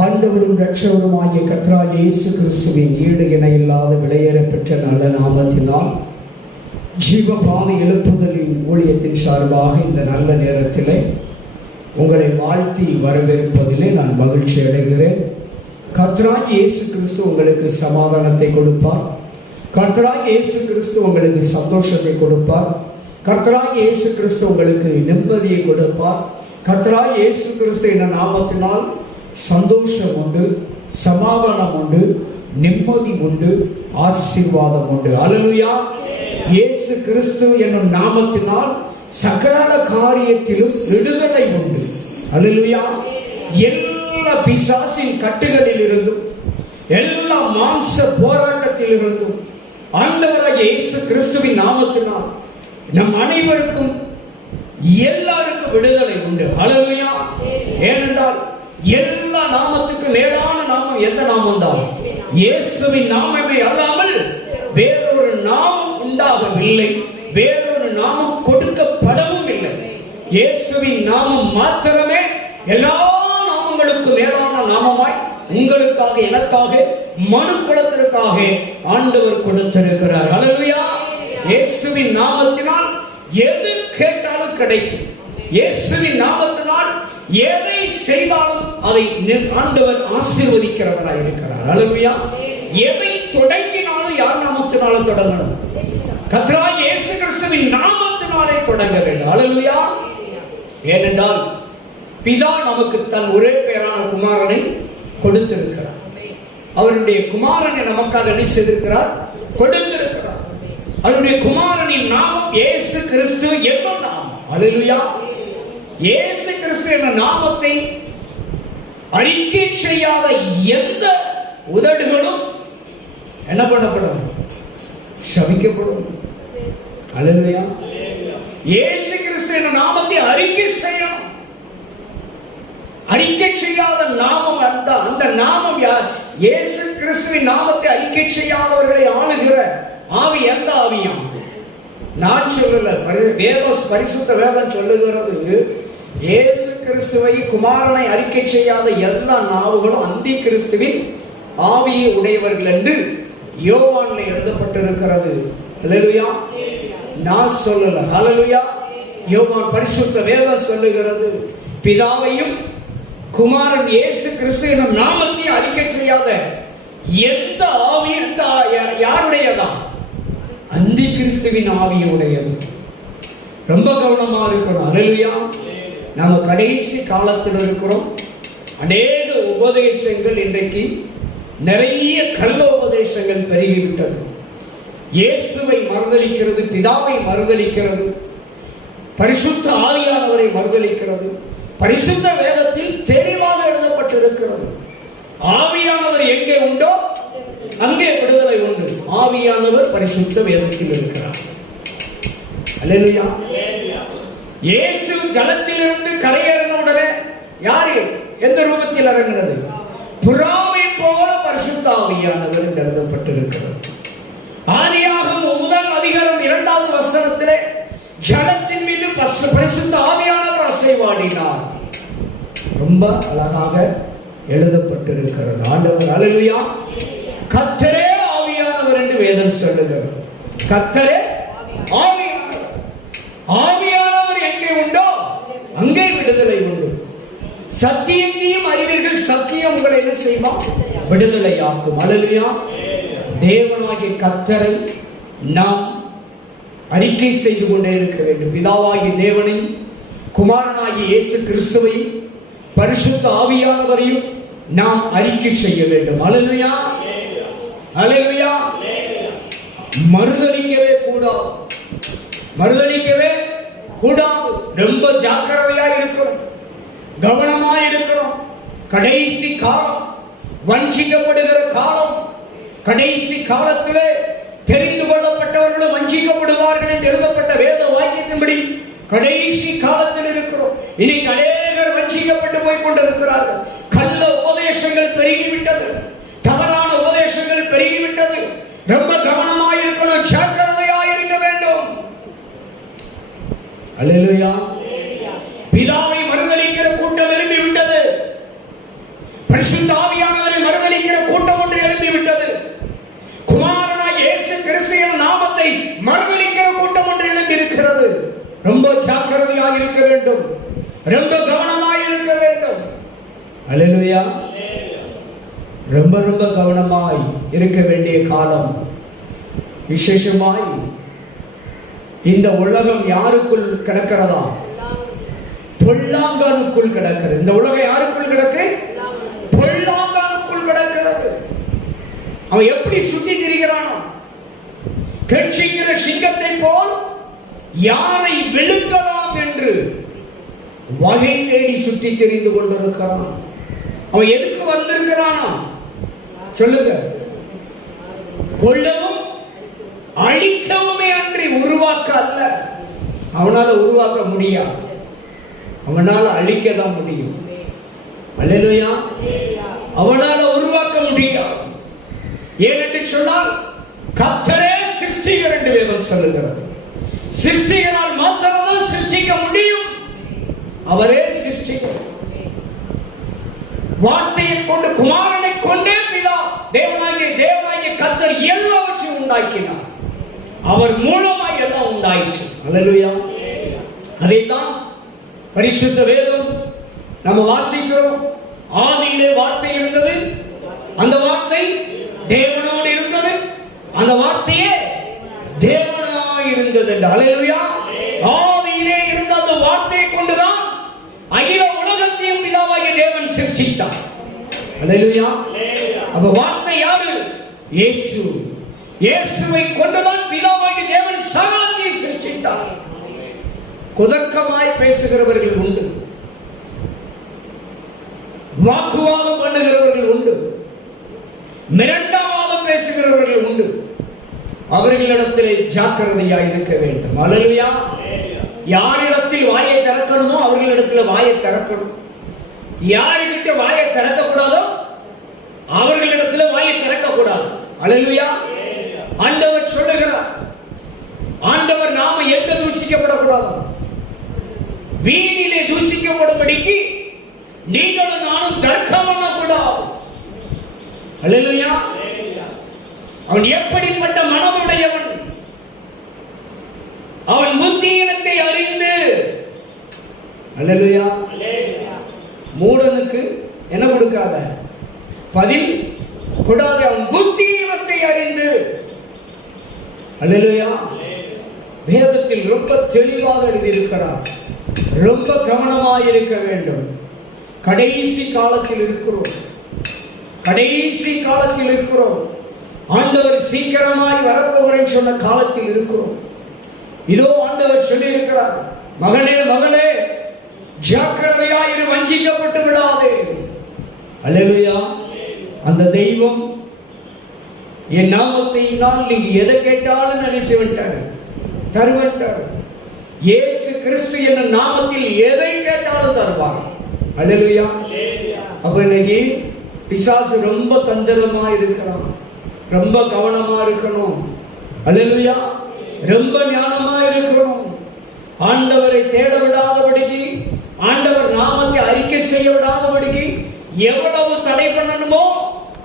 ஆண்டவரும் இரட்சகருமாகிய கர்த்தராகிய இயேசு கிறிஸ்துவின் ஈடு இணையில்லாத விலையேற பெற்ற நல்ல நாமத்தினால் ஜீவபாதை எழுப்புதலின் ஊழியத்தின் சார்பாக இந்த நல்ல நேரத்திலே உங்களை வாழ்த்தி வரவேற்பதிலே நான் மகிழ்ச்சி அடைகிறேன். கர்த்தராகிய இயேசு கிறிஸ்து உங்களுக்கு சமாதானத்தை கொடுப்பார். கர்த்தராகிய இயேசு கிறிஸ்து உங்களுக்கு சந்தோஷத்தை கொடுப்பார். கர்த்தராகிய இயேசு கிறிஸ்து உங்களுக்கு நிம்மதியை கொடுப்பார். கர்த்தராகிய இயேசு கிறிஸ்து என்ற நாமத்தினால் சந்தோஷம் உண்டு, சமாதானம் உண்டு, நிம்மதி உண்டு, ஆசீர்வாதம் உண்டு. அல்லேலூயா. இயேசு கிறிஸ்து என்னும் நாமத்தினால் சகல காரியத்திலும் விடுதலை உண்டு. அல்லேலூயா. எல்லா பிசாசின் கட்டுகளில் இருந்தும் எல்லா மாம்ச போராட்டத்தில் இருந்தும் ஆண்டவராகிய இயேசு கிறிஸ்துவின் நாமத்தினால் நம் அனைவருக்கும் எல்லாருக்கும் விடுதலை உண்டு. அல்லேலூயா. ஏனென்றால் எல்லா நாமத்துக்கு மேலான நாமம் எந்த நாமம் தான்? இயேசுவின் நாமமே அல்லாமல் வேறொரு நாமம் உண்டாகவில்லை, வேறொரு நாமம் கொடுக்கப்படவும் இல்லை. இயேசுவின் நாமம் மாத்திரமே எல்லா நாமங்களுக்கும் மேலான நாமமாய் உங்களுக்காக, எனக்காக, மனு குலத்திற்காக ஆண்டவர் கொடுத்திருக்கிறார். அல்லேலூயா. இயேசுவின் நாமத்தினால் எது கேட்டாலும் கிடைக்கும். இயேசுவின் நாமத்தினால் எதை செய்தாலும் அதை ஆண்டவர் ஆசீர்வதிக்கிறவராய் இருக்கிறார். அல்லேலூயா. எதை தொடங்கினாலும் யார் நாமத்தினாலும் தொடங்கணும்? கர்த்தராகிய இயேசு கிறிஸ்துவின் நாமத்தினாலே தொடங்க வேண்டும். அல்லேலூயா. ஏனென்றால் பிதா நமக்கு தன் ஒரே பேரான குமாரனை கொடுத்திருக்கிறார். அவருடைய குமாரனை நமக்காக என்ன செய்திருக்கிறார்? கொடுத்திருக்கிறார். அவருடைய குமாரனின் நாமம் இயேசு கிறிஸ்து என்னும் நாமம். அல்லேலூயா. இயேசு கிறிஸ்து என்ற நாமத்தை அறிக்கை செய்யாத எந்த உதடுகளும் என்ன பண்ணப்படும்? சபிக்கப்படும். அல்லேலூயா. இயேசு கிறிஸ்து என்ற நாமத்தை அறிக்கை செய்யணும். அறிக்கை செய்யாத நாமம் அந்த நாமம் யார்? இயேசு கிறிஸ்துவின் நாமத்தை அறிக்கை செய்யாதவர்களை ஆளுகிற ஆவி எந்த ஆவியாம்? நான் சொல்லல, பரிசுத்த வேதம் சொல்லுகிறது, இயேசு கிறிஸ்துவை குமாரனை அறிக்கை செய்யாத எல்லா நாவுகளும் அந்தி கிறிஸ்துவின் ஆவியை உடையவர்கள் என்று யோவான்ல எழுதப்பட்டிருக்கிறது. அல்லேலூயா. நான் சொல்லல. அல்லேலூயா. யோவான் பரிசுத்த வேதம் சொல்லுகிறது, பிதாவையும் குமாரன் இயேசு கிறிஸ்து என்னும் நாமத்தையும் அறிக்கை செய்யாத எந்த ஆவி யாருடையதான்? அந்தி கிறிஸ்துவின் ஆவியுடையது. ரொம்ப கவனமா இருக்கணும். அல்லேலூயா. நம்ம கடைசி காலத்தில் இருக்கிறோம். அநேக உபதேசங்கள் இன்றைக்கு நிறைய கள்ள உபதேசங்கள் பெருகிவிட்டது. இயேசுவை மறுதலிக்கிறது, பிதாவை மறுதலிக்கிறது, பரிசுத்த ஆவியானவரை மறுதலிக்கிறது. பரிசுத்த வேதத்தில் தெளிவாக எழுதப்பட்டிருக்கிறது, ஆவியானவர் எங்கே உண்டோ அங்கே விடுதலை உண்டு. ஆவியானவர் பரிசுத்த வேதத்தில் இருக்கிறார். அல்லேலூயா. இயேசு ஜலத்திலிருந்து கரையேறின உடனே யாரு எந்த ரூபத்தில் இறங்கினது? புறாவை போல பரிசுத்த ஆவியானவர் என்று எழுதப்பட்டிருக்கிறது. ஆதியாகமம் 1 அதிகாரம் 2வது வசனத்திலே ஜலத்தின் மீது பரிசுத்த ஆவியானவர் அசைவாடினார். ரொம்ப அழகாக எழுதப்பட்டிருக்கிறது. ஆண்டவர் அல்லேலூயா. கர்த்தரே ஆவியானவர் என்று வேதம் சொல்லுகிறது. கர்த்தரே ஆவியானவர். ஆவியானவர் எங்கே உண்டோ அங்கே விடுதலை உண்டு. சத்தியத்தையும் அறிவீர்கள், சத்தியம் உங்களை என்ன செய்வோம்? விடுதலையாக்கும். அல்லேலூயா. தேவனாகிய கர்த்தரை நாம் அறிக்கை செய்து கொண்டே இருக்க வேண்டும். பிதாவாகிய தேவனையும் குமாரனாகிய இயேசு கிறிஸ்துவையும் பரிசுத்த ஆவியானவரையும் நாம் அறிக்கை செய்ய வேண்டும். அல்லேலூயா. அல்லேலூயா. மறுதலிக்கவே கூடாது. மறுதலிக்கவே கூடாது. ரொம்ப ஜாக்கிரதையாக இருக்கணும், கவனமாக இருக்கணும். கடைசி காலம், வஞ்சிக்கப்படுகிற காலம். கடைசி காலத்திலே தெரிந்து கொள்ளப்பட்டவர்களும் வஞ்சிக்கப்படுவார்கள் என்று எழுதப்பட்ட வேத வாக்கியத்தின்படி கடைசி காலத்தில் இருக்கிறோம். இன்னைக்கு அநேகர் வஞ்சிக்கப்பட்டு போய் கொண்டிருக்கிறார்கள். கள்ள உபதேசங்கள் பெருகிவிட்டது, தவறான உபதேசங்கள் பெருகிவிட்டது. ரொம்ப கவனமாக இருக்கணும், ஜாக்கிரதையாக இருக்க வேண்டும். அல்லேலூயா. பிதாவை மறுதலிக்கிற கூட்டம் எழும்பி ரொம்ப கவனமாய் இருக்க வேண்டும். அல்லேலூயா. ரொம்ப ரொம்ப கவனமாய் இருக்க வேண்டிய காலம். விசேஷமாய் இந்த உலகம் யாருக்குள் கிடக்கிறதா? பொல்லாங்கனுக்குள் கிடக்கிறது. இந்த உலகம் யாருக்குள் கிடக்கு? பொல்லாங்கனுக்குள் கிடக்கிறது. அவன் எப்படி சுத்தி திரிகிறானா? கட்சிக்கிற சிங்கத்தை போல் யாரை விழுங்கலாம் என்று வகை தேடி சுற்றி தெரிந்து கொண்டிருக்கிறான். அவன் எதுக்கு வந்திருக்கிறானா? சொல்லுங்க. கொல்லவும் அழிக்கவுமே அன்றி உருவாக்க அல்ல. அவனால உருவாக்க முடியாது, அவனால அழிக்க தான் முடியும். அல்லேலூயா. அவனால உருவாக்க முடியாது. ஏனென்று சொன்னால் கர்த்தரே சிருஷ்டிகர் என்று வேதம் சொல்லுகிறது. சிருஷ்டிகரால் மாத்திரம்தான் சிருஷ்டிக்க முடியும். அவரே சிருஷ்டிகர். வார்த்தையை கொண்டு, குமாரனை கொண்டே பிதா தேவனாகிய கர்த்தர் எல்லாவற்றையும் உண்டாக்கினார். அவர் மூலமாய் எல்லாம் உண்டாயிற்று. அல்லேலூயா. அதைத்தான் பரிசுத்த வேதம் நம்ம வாசிக்கிறோம். ஆதியிலே வார்த்தை இருந்தது, அந்த வார்த்தை தேவனோடு இருந்தது, அந்த வார்த்தையே தேவனாய் இருந்தது என்று. அல்லேலூயா. ஆதியிலே இருந்த அந்த வார்த்தையை கொண்டுதான் அகில உலகத்தையும் பிதாவாகிய தேவன் சிருஷ்டித்தார். அல்லேலூயா. அப்ப வார்த்தை யாரு? இயேசு. இயேசுவை கொண்டுதான் பிதாவாகிய தேவன் சகலத்தை சிருஷ்டித்தார். குதர்க்கமாய் பேசுகிறவர்கள் உண்டு, வாக்குவாதம் பண்ணுகிறவர்கள் உண்டு, மிரண்டவாதம் பேசுகிறவர்கள் உண்டு. அவர்களிடத்திலே ஜாக்கிரதையாய் இருக்க வேண்டும். அல்லேலூயா. யாரிடத்தில் வாயை திறக்கணுமோ அவர்களிடத்தில் வாயை திறக்கணும். யாருக்கிட்ட வாயை திறக்கக்கூடாதோ அவர்களிடத்தில் வாயை திறக்கக்கூடாது. அல்லேலூயா. ஆண்டவர் சொல்லுகிறார், ஆண்டவர் நாம எங்க தூஷிக்கப்படக்கூடாது? வீணிலே தூஷிக்கப்படும்படிக்கு நீங்களும் நானும் தர்க்கம் பண்ணக்கூடாது. அல்லேலூயா. அவன் எப்படிப்பட்ட மனதுடையவன்? அவன் புத்தியினத்தை அறிந்து. அல்லேலூயா. மூடனுக்கு என்ன கொடுக்காத? பதில் கொடாத. அவன் புத்தியினத்தை அறிந்து. அல்லேலூயா. வேதத்தில் ரொம்ப தெளிவாக எழுதியிருக்கிறார். ரொம்ப கவனமாக இருக்க வேண்டும். கடைசி காலத்தில் இருக்கிறோம். கடைசி காலத்தில் இருக்கிறோம். ஆண்டவர் சீக்கிரமாய் வரப்போகிறேன் சொன்ன காலத்தில் இருக்கிறோம். இதோ ஆண்டவர் சொல்லி இருக்கிறார், மகனே மகளே ஜாக்கிரதையாயிரு, வஞ்சிக்கப்பட்டு விடாதே. அல்லேலூயா. அந்த தெய்வம் என் நாமத்தை நீங்க எதை கேட்டாலும் நினைச்சுவிட்டார், தருவட்டார். இயேசு கிறிஸ்து என்ற நாமத்தில் எதை கேட்டாலும் தருவார். அல்லேலூயா. அப்ப இன்னைக்கு பிசாசு ரொம்ப தந்திரமா இருக்கிறான். ரொம்ப கவனமா இருக்கணும். அல்லேலூயா. ரொம்ப ஞானமா இருக்கணும். ஆண்டவரை தேட விடாதபடிக்கு, ஆண்டவர் நாமத்தை அறிக்கை செய்ய விடாதபடிக்கு எவ்வளவு தடை பண்ணணுமோ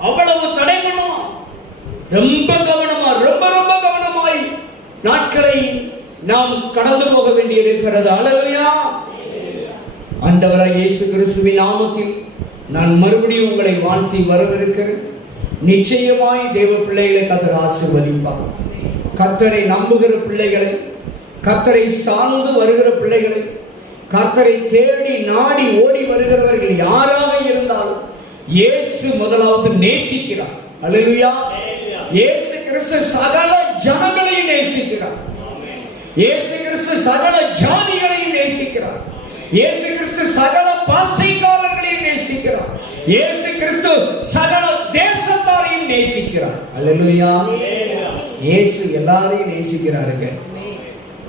அவ்வளவு தடை பண்ணும். ரொம்ப கவனமா, ரொம்ப ரொம்ப கவனமாய் நாட்களை நாம் கடந்து போக வேண்டியிருக்கிறது. அல்லேலூயா. ஆண்டவராகிய இயேசு கிறிஸ்துவின் நாமத்தில் நான் மறுபடியும் உங்களை வாழ்த்தி வரவிருக்கிறேன். நிச்சயமாய் தேவ பிள்ளைகளை கர்த்தர் ஆசீர்வதிப்பார். கர்த்தரை நம்புகிற பிள்ளைகளை, கர்த்தரை சார்ந்து வருகிற பிள்ளைகளை, கர்த்தரை தேடி நாடி ஓடி வருகிறவர்கள் யாராக இருந்தாலும் இயேசு முதலாவது நேசிக்கிறார். அல்லேலூயா. இயேசு கிறிஸ்து சகல ஜனங்களையும் நேசிக்கிறார். இயேசு கிறிஸ்து சகல ஜாதிகளையும் நேசிக்கிறார். இயேசு கிறிஸ்து சகல பாசைக்காரர்களையும் நேசிக்கிறார். இயேசு கிறிஸ்து சகல தேசத்தாரையும் நேசிக்கிறார். அல்லேலூயா. இயேசு எல்லாரையும் நேசிக்கிறாருங்க.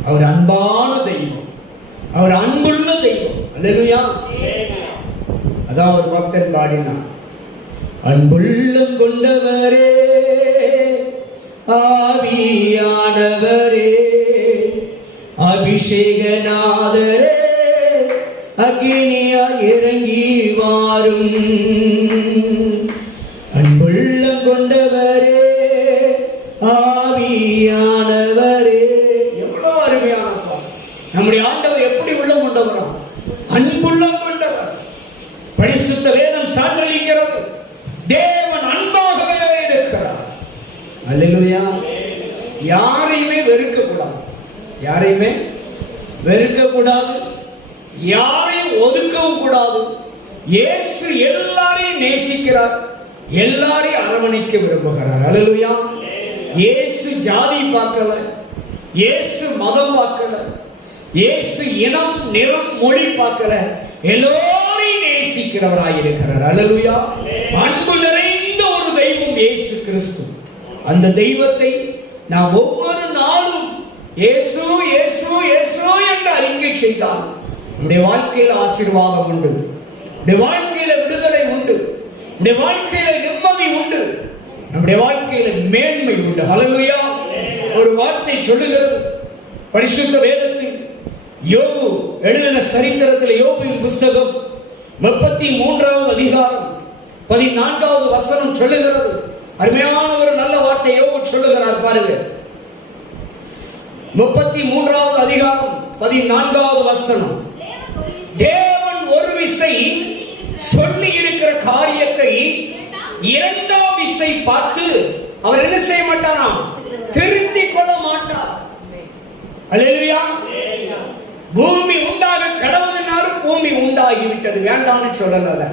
அவர் அன்பான தெய்வம், அவர் அன்புள்ள தெய்வம். அல்லேலூயா. அதான் ஒரு பக்தன் பாடினார், அன்புள்ளம் கொண்டவரே ஆவியானவரே அபிஷேகநாதரே அக்கினியா இறங்கி வாரும். அன்புள்ளம் கொண்டவரே ஆவியானவரே. எவ்வளவு அருமையான நம்முடைய ஆண்டவர் எப்படி உள்ளம் கொண்டவரா? அன்பு அல்லேலூயா. யாரையுமே வெறுக்க கூடாது, யாரையுமே வெறுக்க கூடாது, யாரையும் ஒதுக்கவும் கூடாது. இயேசு எல்லாரையும் நேசிக்கிறார், எல்லாரையும் அரவணைக்க விரும்புகிறார். அல்லேலூயா. இயேசு ஜாதி பார்க்கல, இயேசு மதம் பார்க்கல, இயேசு இனம் நிறம் மொழி பார்க்கல, எல்லோரையும் நேசிக்கிறவராய் இருக்கிறார். அல்லேலூயா. அன்பு நிறைந்த ஒரு தெய்வம் இயேசு கிறிஸ்து. அந்த தெய்வத்தை நாம் ஒவ்வொரு நாளும் இயேசு இயேசு இயேசு என்று அறிக்கை செய்தால் நம்முடைய வாழ்க்கையில் ஆசீர்வாதம் உண்டு, நம்முடைய வாழ்க்கையில விடுதலை உண்டு, நம்முடைய வாழ்க்கையில நிம்மதி உண்டு, நம்முடைய வாழ்க்கையில மேன்மை உண்டு. ஹல்லேலூயா. ஒரு வார்த்தை சொல்லுகிறது பரிசுத்த வேதத்தில், யோபு எழுதின சரித்திரத்தில், யோபுவின் புஸ்தகம் 33வது அதிகாரம் 14வது வசனம் சொல்லுகிறது. அருமையான ஒரு நல்ல வார்த்தை யோபு சொல்லுகிறார் பாருங்க. 33வது அதிகாரம் 14வது வசனம். தேவன் ஒரு விசை சொல்லி இருக்கிற காரியத்தை இரண்டாம் விசை பார்த்து அவர் என்ன செய்ய மாட்டாராம்? திருத்திக் கொள்ள மாட்டார். அல்லேலூயா. பூமி உண்டாக கடவுளினாலும் பூமி உண்டாகிவிட்டது, வேண்டாம்னு சொல்லல.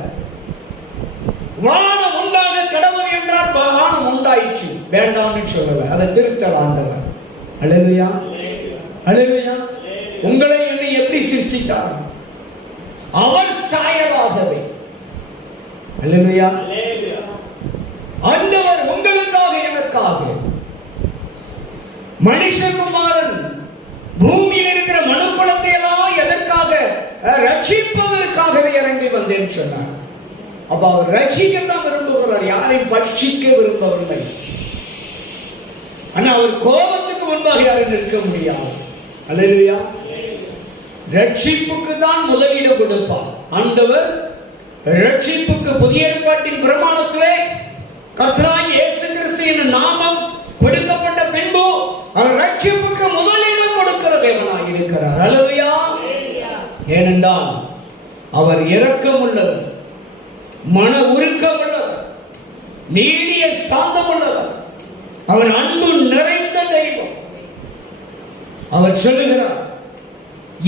வானம் உண்டாக கடவுள் என்றார், வானம் உண்டாயிற்று, வேண்டாம்னு சொல்லல. அதை திருத்தல் ஆண்டவர். அல்லேலூயா. அல்லேலூயா. உங்களை என்னை எப்படி சிருஷ்டித்தார்? அவர் சாயலாகவே. அல்லேலூயா. ஆண்டவர் உங்களுக்காக எனக்காக மனுஷகுமாரன் பூமியில் இருக்கிற மனுக்குலத்தை எல்லாம் எதற்காக? ரட்சிப்பதற்காகவே இறங்கி வந்தேன்னு சொன்னார். அப்ப அவர் ரட்சிக்கத்தான் விரும்புகிறார், யாரையும் பட்சிக்க விரும்பவில்லை. ஆனா அவர் கோபத்துக்கு முன்பாக யாரும் நிற்க முடியாது. அல்லேலூயா. ரட்சிப்புக்கு தான் முதலிடம் கொடுப்பார் ஆண்டவர். ரட்சிப்புக்கு புதிய ஏற்பாட்டின் பிரமாணத்திலே கர்த்தராகிய இயேசு கிறிஸ்துவின் நாமம் கொடுக்கப்பட்ட பின்பு அவர் ரட்சிப்புக்கு முதலிடம் கொடுக்கிற தேவனாக இருக்கிறார். அல்லேலூயா. ஏனென்றால் அவர் இரக்கமுள்ளவர், மன உருக்கமுள்ளவர், நீடிய சாந்தமுள்ளவர், அவர் அன்பு நிறைந்த தெய்வம். அவர் சொல்லுகிறார்,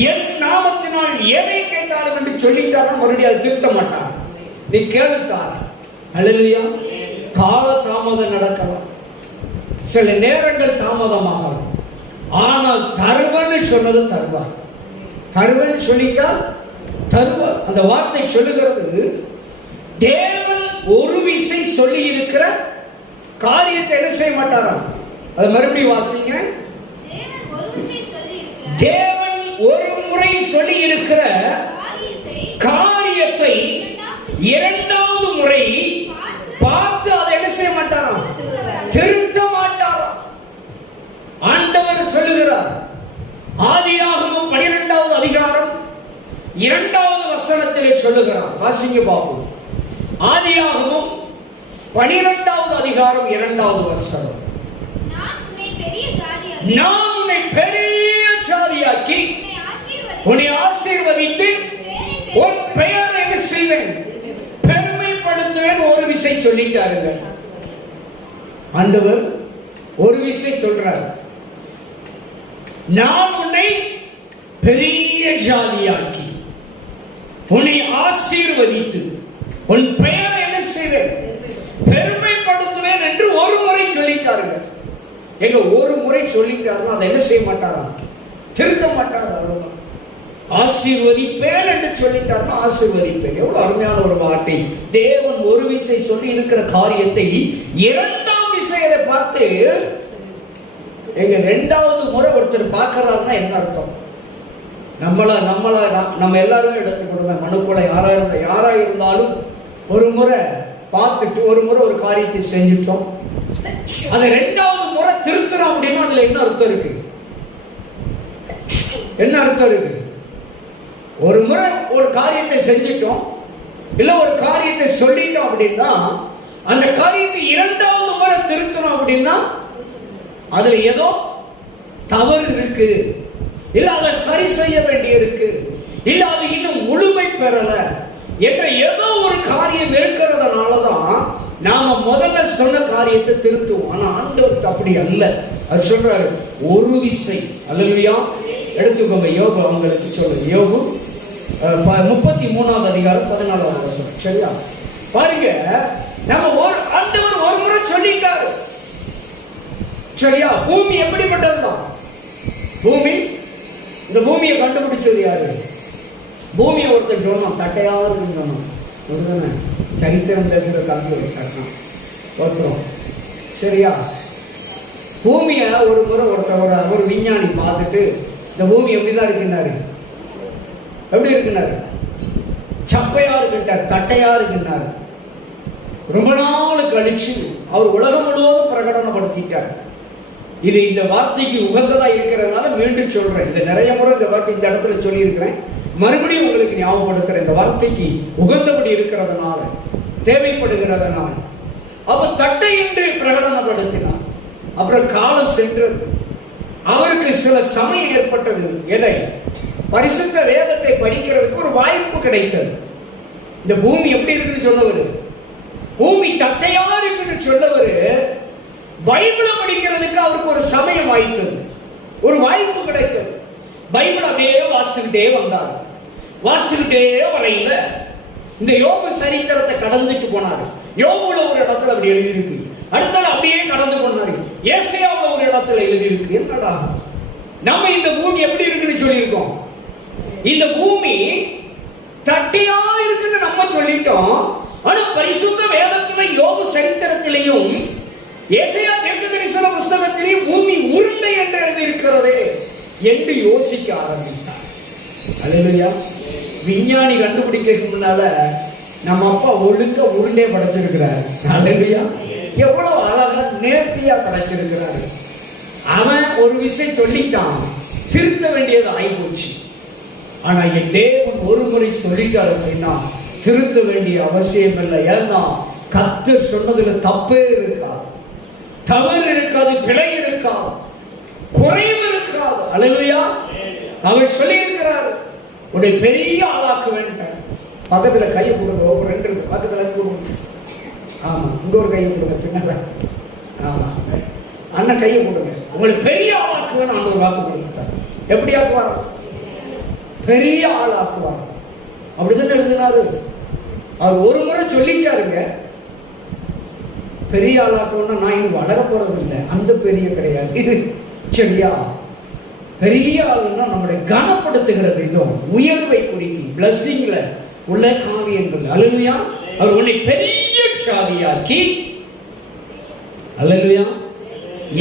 என் நாமத்தினால் எதை கேட்டாலும் என்று சொல்லிட்டார், மறுபடியும் அதை திருத்த மாட்டார். நீ கேளுத்தார். அல்லேலூயா. கால தாமதம் நடக்கலாம், சில நேரங்கள் தாமதமாகலாம், ஆனால் தருவன்னு சொன்னது தருவார். தருவன்னு சொல்லிட்டா தருவார். அந்த வார்த்தை சொல்லுகிறது, தேவன் ஒரு விசை சொல்லி இருக்கிற காரியத்தை என்ன செய்ய மாட்டாராம்? அதை மறுபடியும் வாசிங்க. தேவன் ஒரு முறை சொல்லி இருக்கிற காரியத்தை இரண்டாவது முறை பார்த்து அதை என்ன செய்ய மாட்டாராம்? திருத்த மாட்டாராம். ஆண்டவர் சொல்லுகிறார், ஆதியாகமம் 12வது அதிகாரம் 2வது வசனத்திலே சொல்லுகிறார். வாசிங்க பாப்போம். ஆதியாகமம் 12வது அதிகாரம் 2வது வசனம். நான் உன்னை பெரிய ஜாதியாக்கி உன்னை ஆசீர்வதித்து உன் பெயரை என்ன செய்வேன்? பெருமைப்படுத்துவேன். ஒரு விசை சொல்லிட்டாருங்க ஆண்டவர். ஒரு விசை சொல்றார், நான் உன்னை பெரிய ஜாதியாக்கி உன்னை ஆசீர்வதித்து உன் பெயரை என்ன செய்வேன்? பெருமைப்படுத்துவேன் என்று ஒரு முறை சொல்லிட்டாருங்க. எங்க ஒரு முறை சொல்லிட்டாருன்னா அதை என்ன செய்ய மாட்டாரா? திருத்த மாட்டார். அவ்வளவுதான். ஆசீர்வதிப்பேன் என்று சொல்லிட்டாருன்னா ஆசீர்வதிப்பேன். எவ்வளவு அருமையான ஒரு வார்த்தை. தேவன் ஒரு விசை சொல்லி இருக்கிற காரியத்தை இரண்டாம் விசையை பார்த்து எங்க ரெண்டாவது முறை ஒருத்தர் பார்க்கிறாருன்னா என்ன அர்த்தம்? நம்ம எல்லாருமே எடுத்துக்கொடுங்க. மனுக்குள்ள யாரா இருந்தாலும் ஒரு முறை பார்த்துட்டு ஒரு முறை ஒரு காரியத்தை செஞ்சுட்டோம், அதை ரெண்டாவது முறை திருத்தணும் அப்படின்னா அதுல என்ன அர்த்தம் இருக்கு? என்ன அர்த்தம் இருக்கு? ஒரு முறை ஒரு காரியத்தை செஞ்சிட்டோம், இல்ல ஒரு காரியத்தை சொல்லிட்டோம் அப்படின்னா அந்த காரியத்தை இரண்டாவது முறை திருத்தணும் அப்படின்னா அதுல ஏதோ தவறு இருக்கு, இல்ல அதை சரி செய்ய வேண்டி இருக்கு, இல்ல அது இன்னும் முழுமை பெறல என்ற ஏதோ ஒரு காரியம் இருக்கிறதுனாலதான் நாம முதல்ல சொன்ன காரியத்தை திருத்துவோம். ஆனா ஆண்டவருக்கு அப்படி அல்ல. அவர் சொல்றாரு ஒரு விசை. அல்லேலூயா. எடுத்துக்கோங்க, யோபு அவங்களுக்கு சொல்லுங்க. யோபு 33வது அதிகாரம் 14வது வசனம். சரியா? பாருங்க, நம்ம ஆண்டவர் ஒரு முறை சொல்லிட்டாரு. சரியா? பூமி எப்படிப்பட்டதுதான்? பூமி, இந்த பூமியை கண்டுபிடிச்சது யாரு? பூமியை ஒருத்தர் சொன்னான், தட்டையா இருக்குன்னு சொன்னான். ஒருதானே சரித்திரம் பேசுகிற கல்வி ஒருத்தரும். சரியா? பூமியை ஒரு முறை ஒருத்தர் ஒரு விஞ்ஞானி பார்த்துட்டு இந்த பூமி எப்படிதான் இருக்குன்னாரு. எப்படி இருக்குன்னாரு? சப்பையா இருக்குன்றார், தட்டையா இருக்குன்னாரு. ரொம்ப நாள் கழிச்சு அவர் உலகம் முழுவதும் பிரகடனப்படுத்திட்டார். இது இந்த வார்த்தைக்கு உகந்ததா இருக்கிறதுனால மீண்டும் சொல்றேன். இது நிறைய முறை இந்த வார்த்தை இந்த இடத்துல சொல்லி இருக்கிறேன். மறுபடியும் உங்களுக்கு ஞாபகப்படுத்துறேன். இந்த வார்த்தைக்கு உகந்தபடி இருக்கிறதுனால, தேவைப்படுகிறதுனால அவ தட்டை என்று பிரகடனப்படுத்தினார். அப்புறம் காலம் சென்றது. அவருக்கு சில சமயம் ஏற்பட்டது. எதை? பரிசுத்த வேதத்தை படிக்கிறதுக்கு ஒரு வாய்ப்பு கிடைத்தது. இந்த பூமி எப்படி இருக்குன்னு சொன்னவர், பூமி தட்டையா இருக்குன்னு சொன்னவர், பைபிளை படிக்கிறதுக்கு அவருக்கு ஒரு சமயம் வாய்த்தது, ஒரு வாய்ப்பு கிடைத்தது. பைபிள் அப்படியே வாசிச்சுக்கிட்டே வந்தார். வாசிச்சுக்கிட்டே வரையில இந்த யோபு சரித்திரத்தை கடந்துட்டு போனாரு. யோபுல ஒரு இடத்துல அப்படி எழுதியிருக்கு. அடுத்தால அப்படியே கடந்து போனாரு. ஏசாயாவுல ஒரு இடத்துல எழுதியிருக்கு. என்னடா, நம்ம இந்த பூமி எப்படி இருக்குன்னு சொல்லியிருக்கோம். இந்த பூமி தட்டையா இருக்குன்னு நம்ம சொல்லிட்டோம். ஆனா பரிசுத்த வேதத்துல யோபு சரித்திரத்திலையும் ஏசாயா தீர்க்கதரிசன புஸ்தகத்திலேயும் பூமி உருண்டை என்று எழுதியிருக்கிறதே என்று யோசிக்க ஆரம்பித்தார். அல்லேலூயா. விஞ்ஞானி கண்டுபிடிக்கிறதுக்கு முன்னால நம்ம அப்பா ஒழுங்க உருண்டே படைச்சிருக்கிறார். அல்லேலூயா. எவ்வளவு அழகா நேர்த்தியா படைச்சிருக்கிறார். அவன் ஒரு விஷயம் சொல்லிட்டான், திருத்த வேண்டியது ஆயிப்போச்சு. ஆனா என் தேவன் ஒரு முறை சொல்லிட்டாரு அப்படின்னா திருத்த வேண்டிய அவசியம் இல்லை. ஏன்னா கர்த்தர் சொன்னதுல தப்பே இருக்காது, தவறு இருக்காது, பிழை இருக்காது, குறைவு இருக்காது. அல்லேலூயா. அவர் சொல்லி இருக்கிறார், உன்னை பெரிய ஆளாக்க வேண்டாம். பக்கத்துல கையை கொடுங்க, ஒரு ரெண்டு பக்கத்துல கொடுங்க. ஆமா, இங்க ஒரு கையை கொடுங்க, பின்னால. ஆமா, அண்ணன் கையை கொடுங்க. உங்களை பெரிய ஆளாக்குவேன்னு அண்ணன் வாக்கு கொடுத்துட்டார். எப்படி ஆக்குவார்? பெரிய ஆள் ஆக்குவார். அப்படிதான் எழுதினாரு. அவர் ஒரு முறை சொல்லிட்டாருங்க, பெரிய ஆளாக்கணும்னா நான் இன்னும் வளர போறது இல்லை, அந்த பெரிய கிடையாது இது. சரியா? பெரிய ஆளுன்னா நம்மளை கனப்படுத்துகிற விதம், உயர்வை குறிக்கி பிளஸிங்ல உள்ள காவியங்கள். அல்லேலூயா. அவர் உன்னை பெரிய சாதியாக்கி, அல்லேலூயா,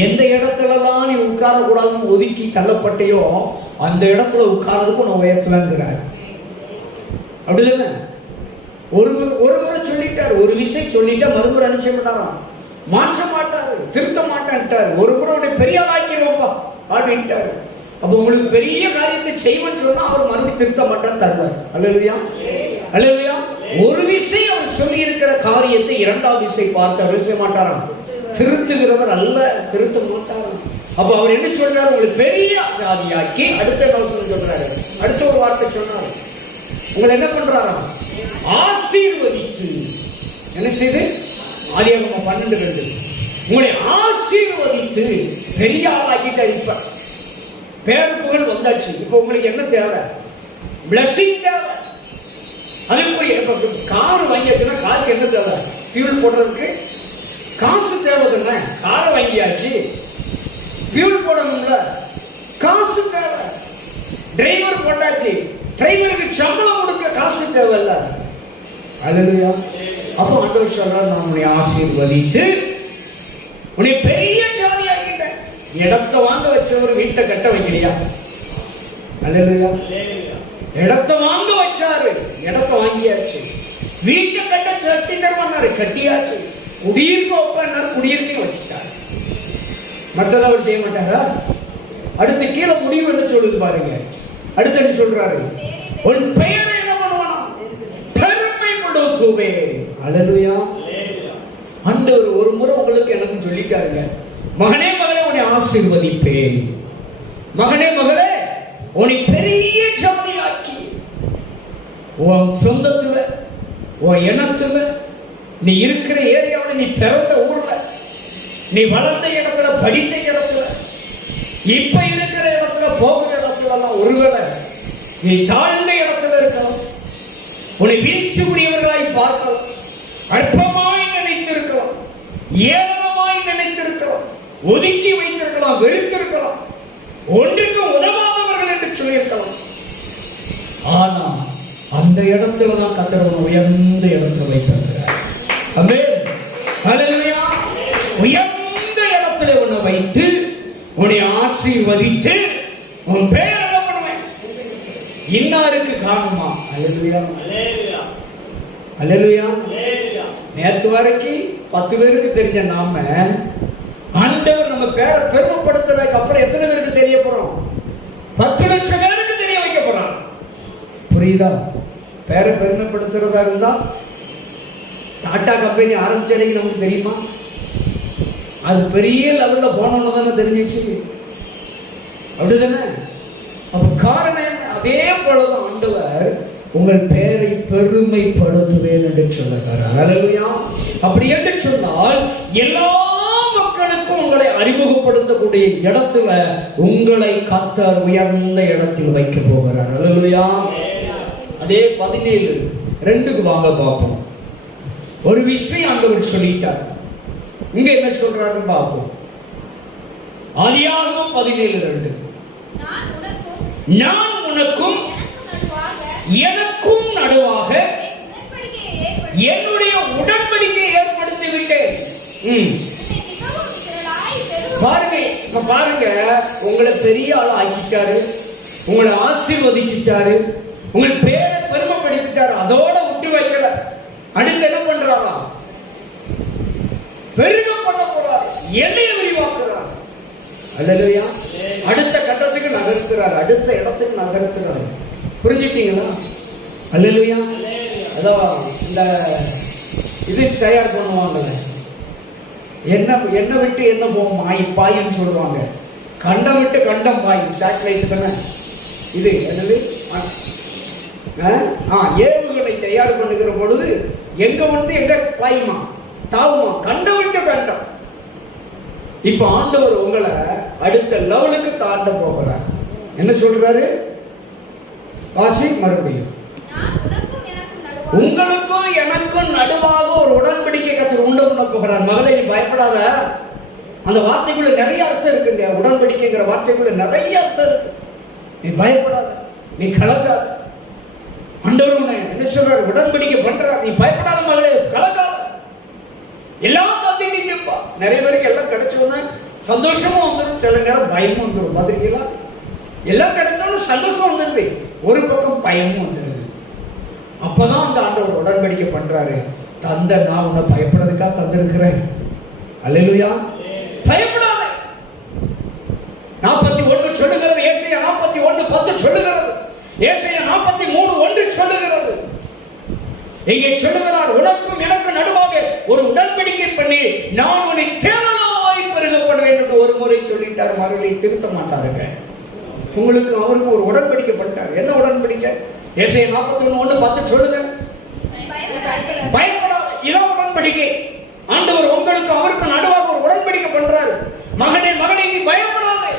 எந்த இடத்துலலாம் நீ உட்கார கூடாதுன்னு ஒதுக்கி தள்ளப்பட்டையோ அந்த இடத்துல உட்கார்றதுக்கு உன்னை உயர்த்தலாங்கிறார். அப்படிதானே? ஒரு முறை சொல்லிட்டார், ஒரு விஷயம் சொல்லிட்டா மறுமுறை நினைச்ச மாட்டாராம், மாற்ற மாட்டாரு, திருத்த மாட்டான்ட்டார். ஒரு முறை உன்னை பெரிய ஆக்கிடுவோப்பா அப்படின்ட்டாரு. அப்ப உங்களுக்கு பெரிய காரியத்தை செய்வன்னு சொன்னா அவர் மறுபடியும் திருத்த மாட்டான்னு தருவார். அல்லேலூயா. அல்லேலூயா. ஒரு விஷயம் அவர் சொல்லி இருக்கிற காரியத்தை இரண்டாவது விஷயம் பார்த்து அவர் செய்ய மாட்டாராம், திருத்துகிறவர் அல்ல, திருத்த மாட்டாராம். அப்ப அவர் என்ன சொல்றாரு? உங்களுக்கு பெரிய ஜாதியாக்கி, அடுத்த என்ன சொல்றாரு? அடுத்த ஒரு வார்த்தை சொன்னாரு, உங்களை என்ன பண்றாராம்? ஆசீர்வதித்து. என்ன செய்து? ஆதியாகமம் 12:2. உங்களை ஆசீர்வதித்து பெரிய ஆளாக்கிட்டார். இப்ப பேர் புகழ் வந்தாச்சு. இப்ப உங்களுக்கு என்ன தேவை? பிளஸிங் தேவை. அதுக்கு கார் வாங்கியாச்சுன்னா காருக்கு என்ன தேவை? ஃபியூல் போடுறதுக்கு காசு தேவை தானே. காரை வாங்கியாச்சு, ஃபியூல் போடணும்ல, காசு தேவை. டிரைவர் போட்டாச்சு, டிரைவருக்கு சம்பளம் கொடுக்க காசு தேவையில்ல. அல்லேலூயா. அப்போ ஆண்டவர் சொல்றார், நான் உன்னை ஆசீர்வதித்து உன்னை பெரிய ஜாதி ஆக்கிட்டேன். இடத்தை வாங்க வச்சவர் வீட்டை கட்ட வைக்கலையா? அல்லேலூயா. இடத்தை வாங்க வச்சாரு, இடத்தை வாங்கியாச்சு. வீட்டை கட்ட சக்தி தருவாரு, கட்டியாச்சு. குடியிருக்க வைப்பாரு, குடியிருக்க வச்சுட்டாரு. மற்றதை அவர் செய்ய மாட்டாரா? அடுத்து கீழே முடிவு என்ன சொல்லுது பாருங்க. அடுத்து என்ன சொல்றாரு? உன் பெயரை என்ன பண்ணுவானா? பெருமைப்படுத்துவே. அல்லேலூயா. ஆண்டவர் ஒரு முறை உங்களுக்கு எனக்கு சொல்லிட்டாருங்க, மகனே மகளே உன்னை ஆசீர்வதிப்பேன், மகனே மகளே உன்னை பெரிய ஜாதியாக்கி, உன் சொந்தத்துல, உன் இனத்துல, நீ இருக்கிற ஏரியாவில், நீ பிறந்த ஊர்ல, நீ வளர்ந்த இடத்துல, படித்த இடத்துல, இப்ப இருக்கிற இடத்துல, போகிற இடத்துல எல்லாம் ஒருவேளை நீ தாழ்ந்த இடத்துல இருக்கலாம். உன்னை வீழ்ச்சிக்குரியவர்களாய் பார்க்கலாம், அற்பமாய் நினைத்திருக்கலாம், ஏளனமாய் நினைத்திருக்கலாம், ஒதுக்கி வைத்திருக்கலாம், வெறுத்திருக்கலாம், ஒன்றுக்கும் உதவாதவர்கள் என்று சொல்லியிருக்கலாம். ஆனா அந்த இடத்துல தான் கர்த்தர் உயர்ந்த இடத்துல வைத்திருக்கிறார். ஆமென், ஹல்லேலூயா. உயர்ந்த இடத்துல உன்னை வைத்து உன்னை ஆசீர்வதித்து உன் பெயர் என்ன பண்ணுவேன்? இன்னாருக்கு காணுமா? ஹல்லேலூயா, ஹல்லேலூயா. நேற்று வரைக்கும் 10 பேருக்கு தெரிஞ்ச நாம ஆண்டவர் நம்ம பேரை பெருமைப்படுத்துறதுக்கு அப்புறம் எத்தனை பேருக்கு தெரிய போறோம்? 10 லட்சம் பேருக்கு தெரிய வைக்க போறான். புரியுதா? பேரை பெருமைப்படுத்துறதா இருந்தா டாடா கம்பெனி ஆரம்பிச்ச அன்னைக்கு நமக்கு தெரியுமா? அது பெரிய லெவல்ல போனோன்னு தானே தெரிஞ்சிச்சு, அப்படிதானே? அப்ப காரணம் என்ன? அதே போலதான் ஆண்டவர் உங்கள் பெயரை பெருமைப்படுத்துவேன் என்று சொல்லுகிறார். ஹல்லேலூயா. அப்படி என்று சொன்னால் எல்லா மக்களுக்கும் உங்களை அறிமுகப்படுத்தக்கூடிய இடத்துல உங்களை கர்த்தர் உயர்ந்த இடத்தில் வைக்க போகிறார். ஹல்லேலூயா. அதே 17:2 வாங்க பார்ப்போம். ஒரு விஷயம் ஆண்டவர் சொல்லிட்டார். இங்க என்ன சொல்றாருன்னு பார்ப்போம். ஆதியாகமம் 17:2. நான் உனக்கும் எனக்கும் நடுவாக என்னுடைய உடன்படிக்கையை ஏற்படுத்தி விட்டேன். பாருங்க, இப்ப பாருங்க, உங்களை பெரிய ஆள் ஆக்கிட்டாரு, உங்களை ஆசீர்வதிச்சுட்டாரு, உங்கள் பேரை பெருமைப்படுத்திட்டாரு. அதோட விட்டு வைக்கல. அடுத்து என்ன பண்றாரா? பெருக பண்ண போறார், எல்லையை விரிவாக்குறார். அல்லேலூயா. அடுத்த கட்டத்துக்கு நகர்த்துறார், அடுத்த இடத்துக்கு நகர்த்துறார். புரிஞ்சுட்டீங்களா? அல்லேலூயா. அதான் இந்த இது தயார் பண்ணுவாங்கல்ல, என்ன விட்டு என்ன போகும் பாயின்னு சொல்லுவாங்க. கண்டம் விட்டு கண்டம் பாயும். சேட்டலைட் தானே இது. என்னது? ஏவுகணை தயார் பண்ணுகிற பொழுது எங்க வந்து எங்க பாயுமா, தாவுமா, கண்டம் விட்டு கண்டம். இப்ப ஆண்டவர் உங்களை அடுத்த லெவலுக்கு தாண்ட போகிறார். என்ன சொல்றாரு? வாசி மறுபடியும். உங்களுக்கும் எனக்கும் நடுவாக ஒரு உடன்படிக்கை கர்த்தர் உண்டு பண்ண போகிறார். மகளே, நீ பயப்படாத. அந்த வார்த்தைக்குள்ள நிறைய அர்த்தம் இருக்குங்க. உடன்படிக்கைங்கிற வார்த்தைக்குள்ள நிறைய அர்த்தம் இருக்கு. நீ பயப்படாத, நீ கலங்காத. ஆண்டவர் உன்னை என்ன சொல்றாரு? உடன்படிக்கை பண்றார். நீ பயப்படாத மகளே, கலங்காத. எல்லாம் தந்துட்டீங்கப்பா. நிறைய பேருக்கு எல்லாம் கிடைச்சோன்னா சந்தோஷமும் வந்துடும், சில நேரம் பயமும் வந்துடும். பாத்திருக்கீங்களா? எல்லாம் கிடைச்சோன்னு சந்தோஷம் வந்துடுது, ஒரு பக்கம் பயமும் வந்துடுது. அப்பதான் அந்த ஆண்டவர் உடன்படிக்கை பண்றாரு. தந்த நான் உன்னை பயப்படுறதுக்காக தந்திருக்கிறேன். அல்லேலூயா. பயப்படாத. 41 சொல்லுகிறது. ஏசாயா 41:10 சொல்லுகிறது. ஏசாயா 43:1 சொல்லுகிறது. இங்கே சொல்லுகிறார், உனக்கும் எனக்கு நடுவாக ஒரு உடன்படிக்கை பண்ணி நான் உன்னை கேவலமாய் பெருக பண்ணுவேன் என்று ஒரு முறை சொல்லிட்டார். மறுபடி திருத்த மாட்டாருங்க. உங்களுக்கு அவருக்கு ஒரு உடன்படிக்கை பண்ணிட்டார். என்ன உடன்படிக்கை? ஏசாயா 41:10 சொல்லுங்க. பயப்படாத. இதான் உடன்படிக்கை. ஆண்டவர் உங்களுக்கு அவருக்கு நடுவாக ஒரு உடன்படிக்கை பண்றாரு. மகனே, மகனே, நீ பயப்படாதே.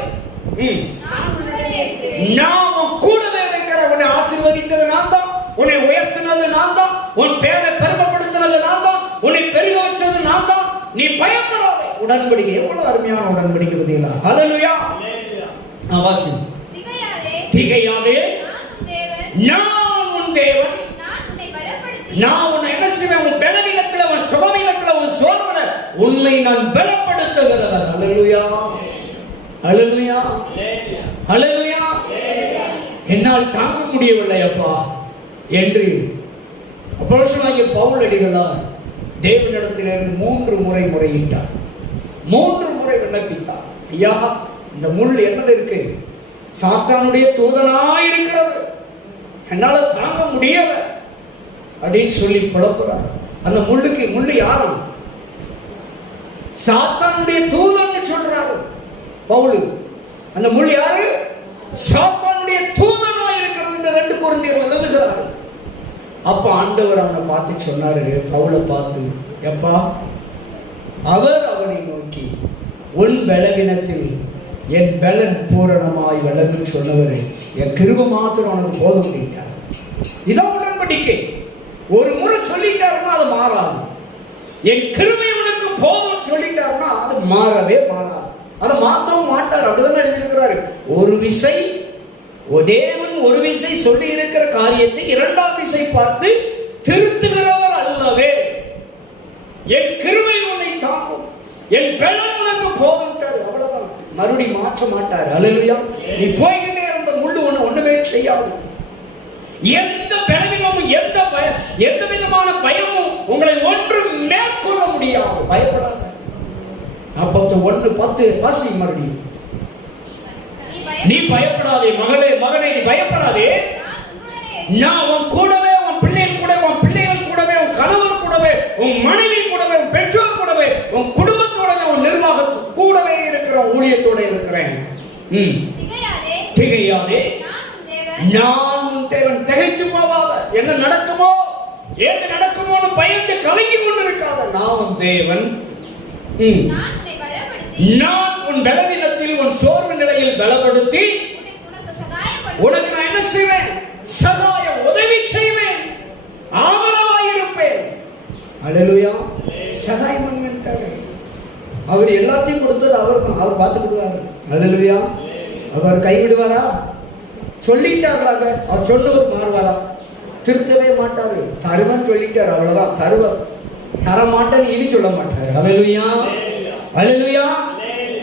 நான் கூடவே இருக்கிறேன். உன்னை ஆசீர்வதித்தது நான் தான், உன்னை உயர்த்தினது நான் தான், உன் பேரை பெருமைப்படுத்தினது நான் தான், உன்னை பெருக வச்சது நான் தான். நீ பயப்படாதே. உடன்படிக்கை எவ்வளவு அருமையான உடன்படிக்கை பார்த்தீங்களா? ஹல்லேலூயா. நான் வாசி. திகையாதே, நான் உன் தேவன். நான் உன்னை என்ன செய்வேன்? உன் பலவீனத்துல, உன் சுகவீனத்துல, உன் சோர்வுல உன்னை நான் பலப்படுத்துகிறவர். ஹல்லேலூயா, ஹல்லேலூயா, ஹல்லேலூயா. என்னால் தாங்க முடியவில்லை அப்பா என்று அப்போஸ்தலனாகிய பவுல் அடிகளார் தேவனிடத்திலிருந்து 3 முறை முறையிட்டார். 3 முறை விண்ணப்பித்தார். ஐயா, இந்த முள் என்னது இருக்கு? சாத்தானுடைய தூதனாய் இருக்கிறது, என்னால தாங்க முடியல அப்படின்னு சொல்லி புலப்புறார். அந்த முள்ளு யாரு? சாத்தானுடைய தூதன் சொல்றாரு பவுல். அந்த முள் யாரு? சாத்தானுடைய தூதனாய் இருக்கிறது என்று 2 கொரிந்தியர் எழுதுகிறார். அப்ப ஆண்டவர் அவனை பார்த்து சொன்னாரு, பவுலை பார்த்து, எப்பா அவர் அவனை நோக்கி உன் பலவீனத்தில் என் பலன் பூரணமாய் விளங்கும் சொன்னவர், என் கிருபை மாத்திரம் உனக்கு போதும் அப்படின்ட்டார். இதான் உடன்படிக்கை. ஒரு முறை சொல்லிட்டாருன்னா அது மாறாது. என் கிருபை உனக்கு போதும் சொல்லிட்டாருன்னா அது மாறவே மாறாது. அதை மாற்றவும் மாட்டார். அப்படிதான் எழுதியிருக்கிறாரு. ஒரு விசை தேவன் ஒரு விசை சொல்லி இருக்கிற காரியத்தை இரண்டாம் விசை பார்த்து திருத்துகிறவர் அல்லவே. என் கிருபை உன்னை தாங்கும், என் பலன் உனக்கு போதும். அவ்வளவுதான், மறுபடி மாற்ற மாட்டார். அல்லேலூயா. நீ போய்கிட்டே இருந்த முள்ளு ஒண்ணுமே செய்யாது. எந்த பலவீனமும் எந்த விதமான பயமும் உங்களை ஒன்றும் மேற்கொள்ள முடியாது. பயப்படாத. 41:10 வாசி மறுபடியும். நீ பயப்படாதே மகளே, மகனே, நீ பயப்படாதே. நான் உன் கூடவே, உன் பிள்ளைகள் கூடவே, உன் கணவர் கூடவே, உன் மனைவி கூடவே, உன் பெற்றோர் கூடவே, உன் குடும்பத்தோடவே, உன் நிர்வாகத்தோட கூடவே இருக்கிறேன், ஊழியத்தோட இருக்கிறேன். திகையாதே, நான் உன் தேவன். திகைச்சு போவாத. என்ன நடக்குமோ ஏது நடக்குமோன்னு பயந்து கலங்கி கொண்டு இருக்காத. நான் உன் தேவன். நான் உன் பலவீனத்தில், உன் சோர்வு நிலையில் பலப்படுத்தி உனக்கு நான் என்ன செய்வேன்? சகாய உதவி செய்வேன், ஆதரவாயிருப்பேன். அல்லேலூயா. சகாயம் பண்ணிட்டாரு. அவர் எல்லாத்தையும் கொடுத்தது அவர் தான். அவர் பார்த்துக்கிடுவாரு. அல்லேலூயா. அவர் கைவிடுவாரா? சொல்லிட்டார்களாங்க. அவர் சொன்னவர் மாறுவாரா? திருத்தவே மாட்டாரு. தருவன் சொல்லிட்டார், அவ்வளவுதான். தருவர். தரமாட்டேன்னு இனி சொல்ல மாட்டார். அல்லேலூயா. அல்லேலூயா.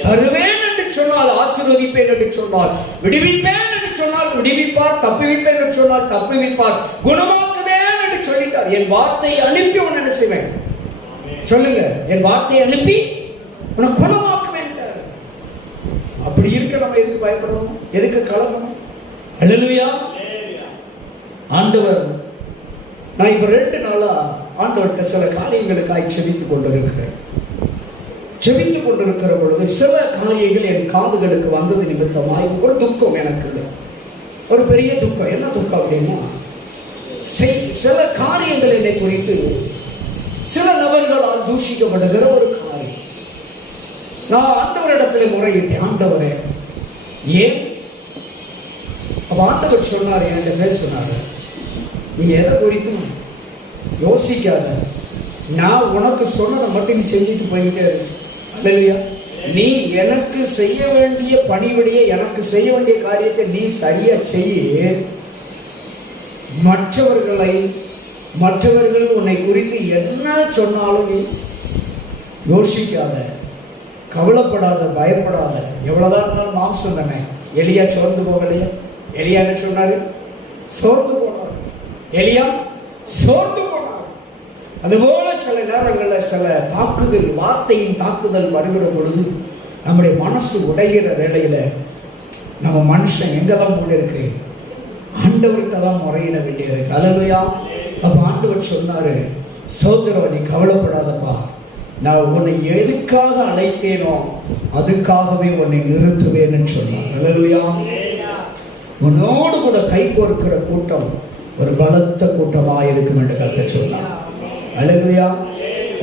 தருவேன் என்று சொன்னால் ஆசீர்வதிப்பேன் என்று சொன்னால் விடுவிப்பேன் என்று சொன்னால் விடுவிப்பார், தப்புவிப்பேன் என்று சொன்னால் தப்புவிப்பார், குணமாக்குவேன் என்று சொல்லிட்டார். என் வார்த்தையை அனுப்பி உன்னை என்ன செய்வேன்? சொல்லுங்க. என் வார்த்தையை அனுப்பி உன்னை குணமாக்குவேன். அப்படி இருக்க நம்ம எதுக்கு பயப்படணும்? எதுக்கு கலங்கணும்? அல்லேலூயா. ஆண்டவர், நான் இப்ப 2 நாளா ஆண்டவர்கிட்ட சில காரியங்களுக்காய் செபித்துக் கொண்டிருக்கிறேன். செபித்துக் கொண்டிருக்கிற பொழுது சில காரியங்கள் என் காதுகளுக்கு வந்தது நிமித்தமாய் ஒரு துக்கம் எனக்கு இல்லை. ஒரு பெரிய துக்கம். என்ன துக்கம் அப்படின்னா, சில காரியங்கள் என்னை குறித்து சில நபர்களால் தூஷிக்கப்படுகிற ஒரு காரியம். நான் ஆண்டவரிடத்தில் முறையிட்டேன். ஆண்டவரே ஏன்? அப்ப ஆண்டவர் சொன்னார், என்கிட்ட பேசினாரு, நீ எதை குறித்தும் யோசிக்காத, நான் உனக்கு சொன்னதை மட்டும் நீ செஞ்சுட்டு போயிட்டே இருக்கு. அல்லேலூயா. நீ எனக்கு செய்ய வேண்டிய பணிவிடைய, எனக்கு செய்ய வேண்டிய காரியத்தை நீ சரியா செய்ய. மற்றவர்கள் உன்னை குறித்து என்ன சொன்னாலும் நீ யோசிக்காத, கவலைப்படாத, பயப்படாத. எவ்வளவுதான் இருந்தாலும் மாம்சம் தானே. எலியா சோர்ந்து போகலையா? எலியா என்ன சொன்னாரு? சோர்ந்து போனார். எலியா சோர்ந்து போனார். அதுபோல சில நேரங்களில் சில தாக்குதல், வார்த்தையின் தாக்குதல் வருகிற பொழுது நம்முடைய மனசு உடைகிற வேளையில நம்ம மனுஷன் எங்கதான் போல இருக்கு? ஆண்டவர்கிட்ட தான் முறையிட வேண்டியிருக்கு. அல்லேலூயா. அப்ப ஆண்டவர் சொன்னாரு, ஸ்தோத்திரம், நீ கவலைப்படாதப்பா, நான் உன்னை எதுக்காக அழைத்தேனோ அதுக்காகவே உன்னை நிறுத்துவேன்னு சொன்னார். அல்லேலூயா. உன்னோடு கூட கை கோர்க்கிற கூட்டம் ஒரு பலத்த கூட்டமாக இருக்கும் என்று கர்த்தர் சொன்னார். அல்லேலூயா.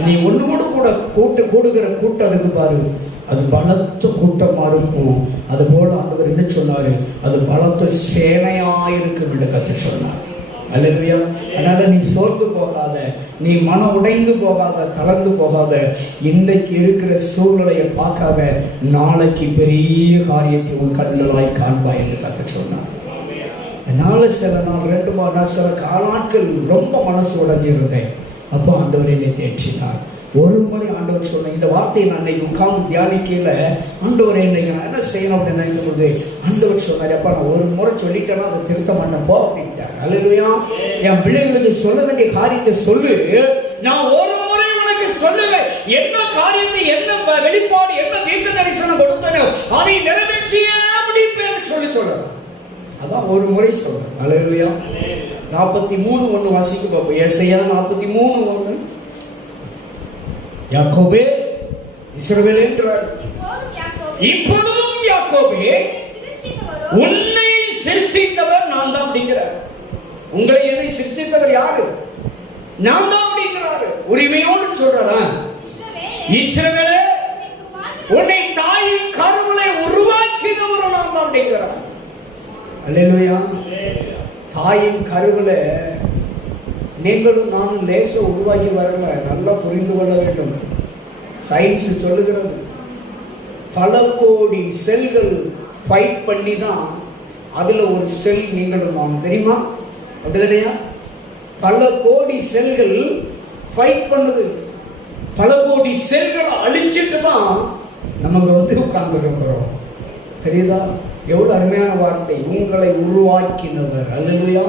நீ உன்னோடு கூட கூடுகிற கூட்டம் இருக்கு பாரு, அது பலத்த கூட்டமா இருக்கும். அது போல ஆண்டவர் என்ன சொன்னாரு? அது பலத்த சேனையாயிருக்கும் என்று கர்த்தர் சொன்னார். அல்லேலூயா. அதனால நீ சோர்ந்து போகாத, நீ மனம் உடைந்து போகாத, தளர்ந்து போகாத. இன்றைக்கு இருக்கிற சூழ்நிலையை பார்க்காத, நாளைக்கு பெரிய காரியத்தை உன் கண்களாய் காண்பாய் என்று கர்த்தர் சொன்னார். அதனால சில நாள் 2 நாள் சில நாட்கள் ரொம்ப மனசு உடைஞ்சிருந்தேன். அப்போ ஆண்டவர் என்னை தேற்றினார். ஒரு முறை ஆண்டவர் சொன்ன இந்த வார்த்தையை நான் இன்னைக்கு உட்கார்ந்து தியானிக்கல. ஆண்டவர் என்னைக்கு நான் என்ன செய்யணும் அப்படின்னு நினைக்கும் போது ஆண்டவர் சொன்னார், அப்பா நான் ஒரு முறை சொல்லிட்டேன்னா அதை திருத்த மாட்டேன் போ அப்படின்ட்டார். அல்லேலூயா. என் பிள்ளைகளுக்கு சொல்ல வேண்டிய காரியத்தை சொல்லு. நான் ஒரு முறை உனக்கு சொல்லுவேன். என்ன காரியத்தை, என்ன வெளிப்பாடு, என்ன தீர்க்க தரிசனம் கொடுத்தனோ அதை நிறைவேற்றியே முடிப்பேன்னு சொல்லலாம். அதான் ஒரு முறை சொல்றேன். அல்லேலூயா. 43:1 வாசிக்க பார்ப்போம். ஏசாயா 43:1. யாக்கோபே, இஸ்ரவேல் என்றார், இப்போதும் யாக்கோபே, உன்னை சிருஷ்டித்தவர் நான் தான் அப்படிங்கிறார். உங்களை என்னை சிருஷ்டித்தவர் யாரு? நான் தான் அப்படிங்கிறாரு. உரிமையோடு சொல்றா, இஸ்ரவேலே உன்னை தாயின் கருவிலே உருவாக்கினவர் நான் தான் அப்படிங்கிறார். அல்லேலூயா. தாயின் கருவில நீங்களும் நானும் லேச உருவாகி வரல. நல்லா புரிந்து கொள்ள வேண்டும். சயின்ஸ் சொல்லுகிறது பல கோடி செல்கள் ஃபைட் பண்ணி தான் அதுல ஒரு செல் நீங்களும் நானும், தெரியுமா? அப்படிதானையா? பல கோடி செல்கள் ஃபைட் பண்ணுது. பல கோடி செல்களை அழிச்சிட்டு தான் நமக்கு உட்கார்ந்து இருக்கிறோம். தெரியுதா? எவ்வளவு அருமையான வார்த்தை. உங்களை உருவாக்கினவர். அல்லேலூயா.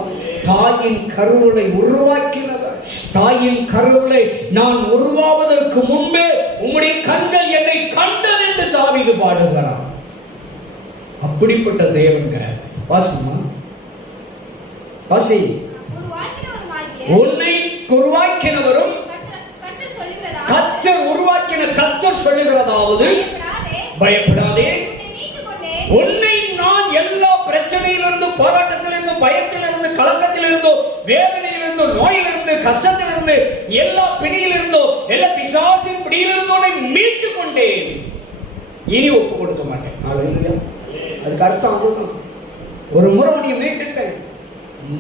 தாயின் கருவிலை உருவாக்கினவர். தாயின் கருவிலை நான் உருவாவதற்கு முன்பே உம்முடைய கண்கள் என்னை கண்டது என்று தாவீது பாடுகிறார். அப்படிப்பட்ட தேவங்க. வாசிமா, வாசி. உன்னை உருவாக்கினவரும் கர்த்தர் உருவாக்கின கர்த்தர் சொல்லுகிறதாவது, பயப்படாதே, உன்னை நான் எல்லா பிரச்சனையிலிருந்து, போராட்டத்திலிருந்து, பயத்திலிருந்து, கலக்கத்திலிருந்தோ, வேதனையிலிருந்தோ, நோயிலிருந்து, கஷ்டத்திலிருந்து, எல்லா பிடியிலிருந்தோ, எல்லா பிசாசின் பிடியிலிருந்தோ மீட்டு கொண்டேன். இனி ஒப்பு கொடுக்க மாட்டேன். அதுக்கு அர்த்தம் அதுதான். ஒரு முறை உன்னை மீட்டுட்டேன்,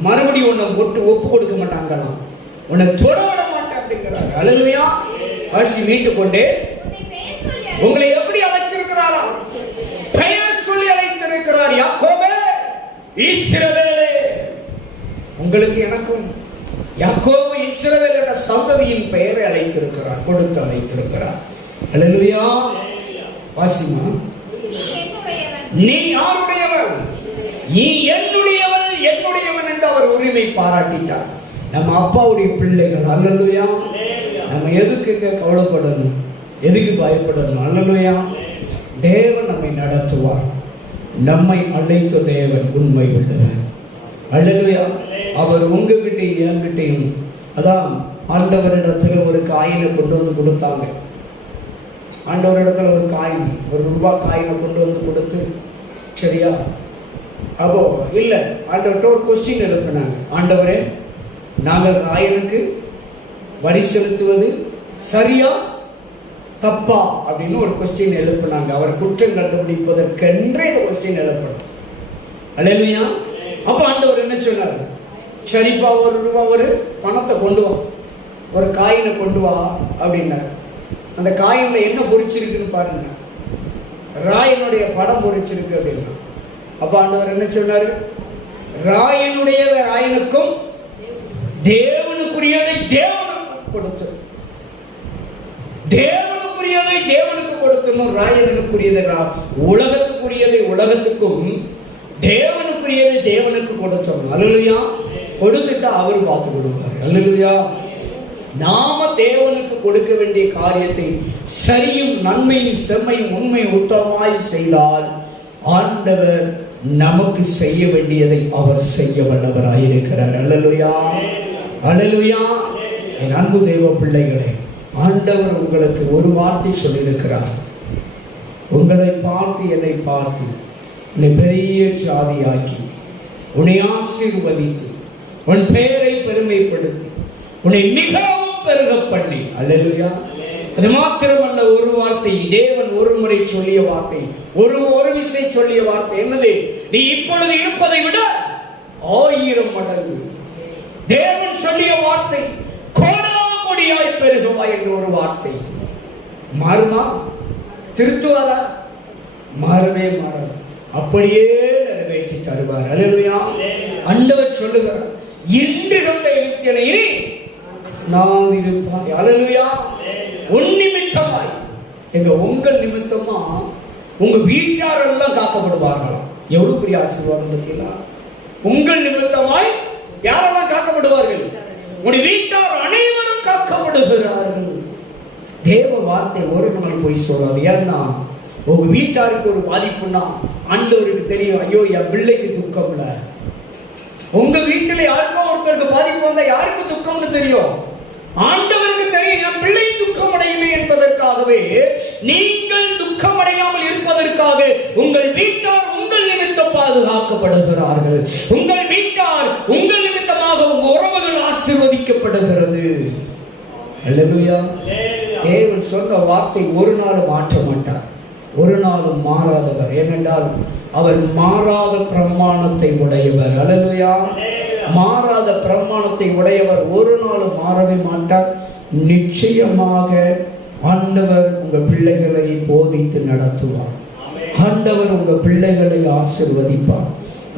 மறுபடியும் உன்னை ஒப்பு கொடுக்க மாட்டாங்களாம், உன்னை தொட விட மாட்டேன் அப்படிங்கிறார். அல்லேலூயா. வாசி. மீட்டு கொண்டே உங்களை எப்படி அழைச்சிருக்கிறாரா? பெயர் சொல்லி அழைத்திருக்கிறார். யாக்கோபே, இஸ்ரவேலே. உங்களுக்கு எனக்கும் யாக்கோபு இஸ்ரவேல் என்ற சந்ததியின் பெயரை அழைத்திருக்கிறார், கொடுத்து அழைத்திருக்கிறார். அல்லேலூயா. வாசிமா. நீ யாருடையவன்? நீ என்னுடையவன், என்னுடையவன் என்று அவர் உரிமை பாராட்டிட்டார். நம்ம அப்பாவுடைய பிள்ளைகள். அல்லேலூயா. நம்ம எதுக்கு கவலைப்படணும்? எதுக்கு பயப்படணும்? அல்லேலூயா. தேவன் நம்மை நடத்துவார். நம்மை அழைத்த தேவன் உண்மை உள்ளவர். அல்லேலூயா. அவர் உங்ககிட்டையும் என்கிட்டையும், அதான் ஆண்டவரிடத்துல ஒரு காயினை கொண்டு வந்து கொடுத்தாங்க. ஆண்டவரிடத்துல ஒரு காயின், ₹1 காயினை கொண்டு வந்து கொடுத்து, சரியா? அப்போ இல்ல, ஆண்டவர்கிட்ட ஒரு கொஸ்டின் எழுப்பினாங்க. ஆண்டவரே, நாங்கள் ராயனுக்கு வரி செலுத்துவது சரியா தப்பா அப்படின்னு ஒரு கொஸ்டின் எழுப்பினாங்க. அவர் குற்றம் கண்டுபிடிப்பதற்கென்றே இந்த கொஸ்டின் எழுப்பணும். அல்லேலூயா. அப்ப ஆண்டவர் என்ன சொன்னார்? சரிப்பா, ₹1 ஒரு பணத்தை கொண்டு வா, ஒரு காயினை கொண்டு வா அப்படின்னாரு. அந்த காயின்ல என்ன பொறிச்சிருக்குன்னு பாருங்க. ராயனுடைய படம் பொறிச்சிருக்கு அப்படின்னா. அப்ப ஆண்டவர் என்ன சொன்னாரு? ராயனுடைய ராயனுக்கும் தேவனுக்குரியதை தேவனுக்கு கொடுத்து, தேவனுக்குரியதை தேவனுக்கு கொடுக்கணும். ராயனுக்குரியதை உலகத்துக்குரியதை உலகத்துக்கும், தேவனுக்குரியதை தேவனுக்கு கொடுத்தோம். அல்லேலூயா. கொடுத்துட்டா அவரு பார்த்து கொடுப்பாரு. அல்லேலூயா. நாம தேவனுக்கு கொடுக்க வேண்டிய காரியத்தை சரியும் நன்மையும் செம்மையும் உண்மையும் உத்தமமாய் செய்தால் ஆண்டவர் நமக்கு செய்ய வேண்டியதை அவர் செய்ய வல்லவராயிருக்கிறார். அல்லேலூயா. அல்லேலூயா. என் அன்பு தேவ பிள்ளைகளே, ஆண்டவர் உங்களுக்கு ஒரு வார்த்தை சொல்லியிருக்கிறார். உங்களை பார்த்து, என்னை பார்த்து, உன்னை பெரிய ஜாதியாக்கி, உன்னை ஆசீர்வதித்து, உன் பெயரை பெருமைப்படுத்தி, உன்னை மிகவும் பெருக பண்ணி. அல்லேலூயா. அது மாத்திரமல்ல, ஒரு வார்த்தை தேவன் ஒரு முறை சொல்லிய வார்த்தை, ஒரு விசை சொல்லிய வார்த்தை என்னது? நீ இப்பொழுது இருப்பதை விட 1000 மடங்கு. தேவன் சொல்லிய வார்த்தை கோடாகோடியாய் பெருகுவாய் என்ற ஒரு வார்த்தை. மாறுமா? திருத்துவாரா? மாறவே மாறாது. அப்படியே நிறைவேற்றி தருவார். அல்லேலூயா. ஆண்டவர் சொல்லுகிறார், இன்று கொண்ட எழுத்தினை நான் இருப்பாய். அல்லேலூயா. உன் நிமித்தமாய், எங்க உங்கள் நிமித்தமா உங்க வீட்டாரெல்லாம் காக்கப்படுவார்களா? எவ்வளவு பெரிய ஆசீர்வாதம் பார்த்தீங்களா? உங்கள் நிமித்தமாய் யாரெல்லாம் காக்கப்படுவார்கள்? உங்களுடைய வீட்டார் அனைவரும் காக்கப்படுகிறார்கள். தேவ வார்த்தை ஒரு நாள் போய் சொல்லாது. ஏன்னா உங்க வீட்டாருக்கு ஒரு பாதிப்புன்னா ஆண்டவருக்கு தெரியும், ஐயோ என் பிள்ளைக்கு துக்கம் இல்ல. உங்க வீட்டுல யாருக்கோ ஒருத்தருக்கு பாதிப்பு வந்தா யாருக்கு துக்கம்னு தெரியும்? ஆண்டவருக்கு தெரியும், என் பிள்ளை துக்கம் அடையுமே என்பதற்காகவே, நீங்கள் துக்கம் அடையாமல் இருப்பதற்காக உங்கள் வீட்டார் உங்கள் நிமித்தம் பாதுகாக்கப்படுகிறார்கள். உங்கள் வீட்டார் உங்கள் நிமித்தமாக உங்கள் உறவுகள் ஆசீர்வதிக்கப்படுகிறது. அல்லேலூயா. தேவன் சொன்ன வார்த்தை ஒரு நாள் மாற்ற மாட்டார், ஒரு நாளும் மாறாதவர். ஏனென்றால் அவர் மாறாத பிரமாணத்தை உடையவர். அல்லேலூயா. மாறாத பிரமாணத்தை உடையவர், ஒரு நாளும் மாறவே மாட்டார். நிச்சயமாக ஆண்டவர் உங்க பிள்ளைகளை போதித்து நடத்துவார். ஆண்டவர் உங்க பிள்ளைகளை ஆசீர்வதிப்பார்.